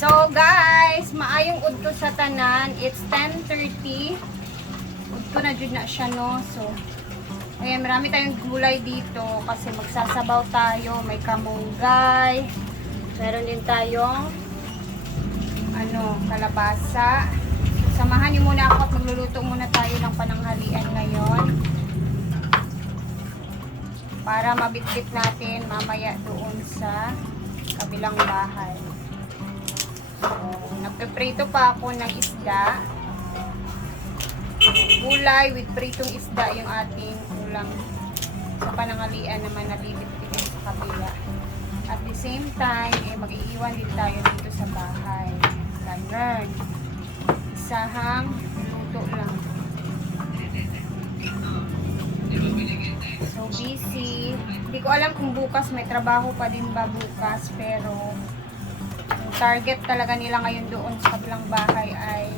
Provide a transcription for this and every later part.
So guys, maayong udto sa tanan. It's 10:30. Udto na jud na siya no. So ayan, marami tayong gulay dito kasi magsasabaw tayo. May kamunggay. Meron din tayong kalabasa. Samahan niyo muna ako at magluluto muna tayo ng pananghalian ngayon. Para mabitbit natin mamaya doon sa kabilang bahay. So, nagpiprito pa ako ng isda. Gulay with pritong isda yung ating ulam sa pananghalian naman na bibitbitin sa kabila. At the same time, mag-iiwan din tayo dito sa bahay. Ganun. Isahang luto lang. So busy. Hindi ko alam kung bukas may trabaho pa din ba bukas, pero yung target talaga nila ngayon doon sa kabilang bahay ay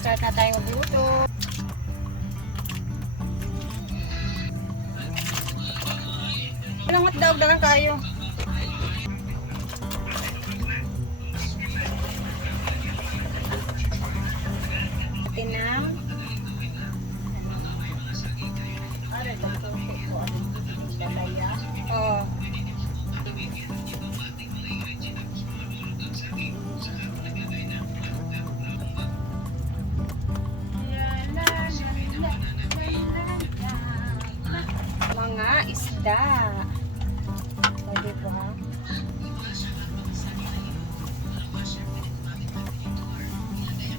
start na tayo magluto. Walang hotdog, dagan kayo. Tinang. Oh. Mga isda. Pwede po ha.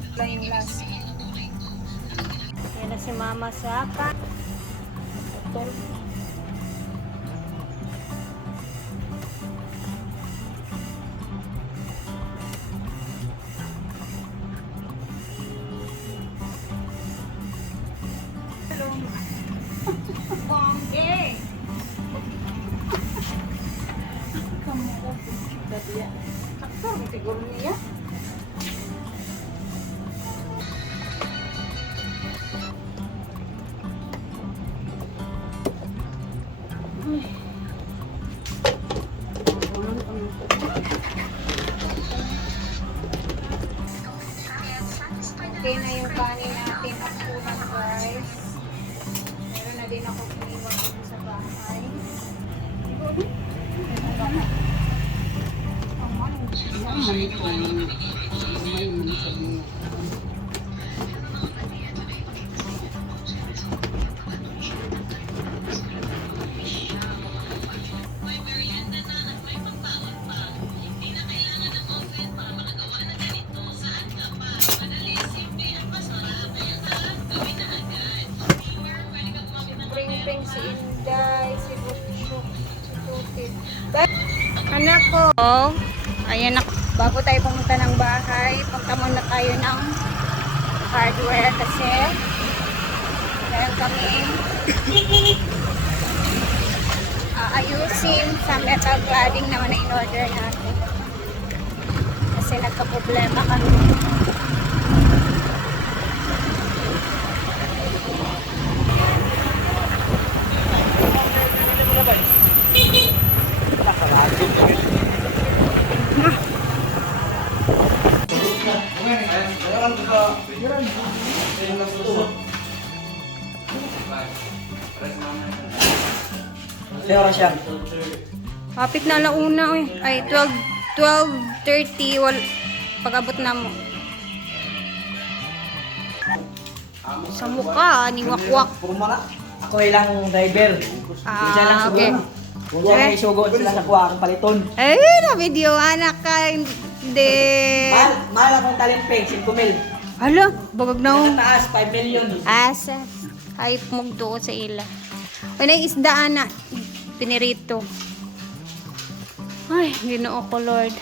Ito yung last. Yan na si mama sa ito. Bongge! Kamu dia. Aktor siguro niya. Okay na yung kanin natin at ulam guys. Meron na din ako piniwan dito sa bahay. Pring si Inday, si Butchuk, si Tutit. Anak ko, ayan na. Bago tayo pumunta ng bahay, punta muna tayo ng hardware kasi meron kami ayusin sa metal cladding naman na in-order natin. Kasi nagka-problema kami. Pero siya. Kapit na alauna eh. Ay, 12:30. Pag-abot na mo. Sa mukha, ni wakwak. Ako ilang driver. Ah, okay. Kung siya isugod sila sa kuha, akong paliton. Ay, na-video, anak ka. Hindi. Mahal akong talimpeng, 5,000. Hala, bagag na Sa ako. taas, 5 million. Asa. Hype mong doon sa ila. Ay, na isda, anak. Pinirito. Ay, ginoo ko, Lord.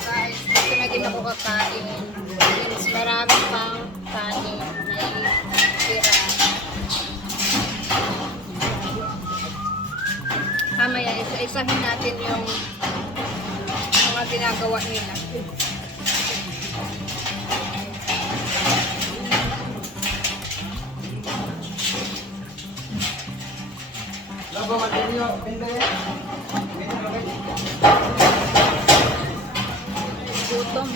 Guys, dito na din ako kakain. Means marami pang kanin na tira. Mamaya, isa-isahin natin yung mga ginagawa nila. Gutom.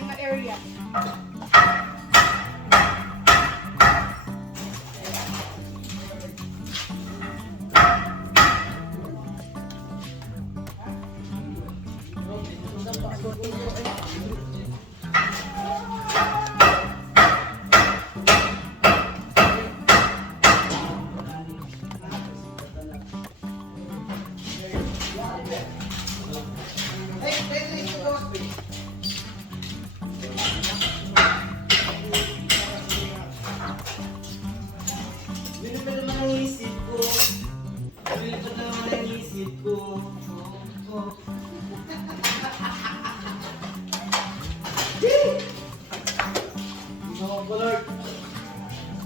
Na area.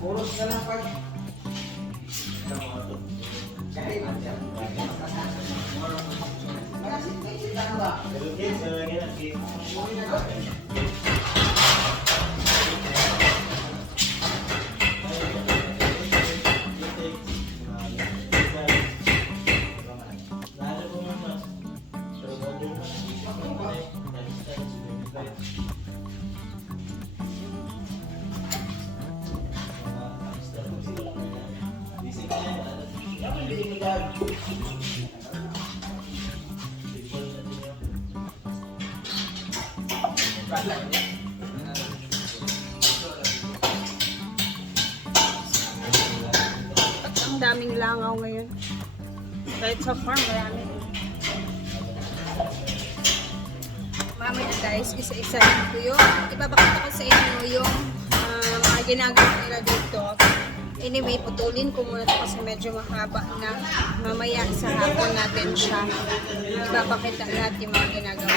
Oras na lang pag... Ang daming langaw ngayon. Kahit sa farm, marami. Mamaya guys, isa-isa ko yung ipapakita ko sa inyo yung mga ginagawa nila dito. Anyway, putulin ko muna ito kasi medyo mahaba na. Mamaya sa hapon natin siya ipapakita lahat yung mga ginagawa.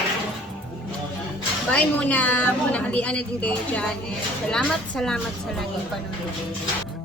Bye muna. Muna halian. ano din kayo dyan. Salamat sa laging panonood.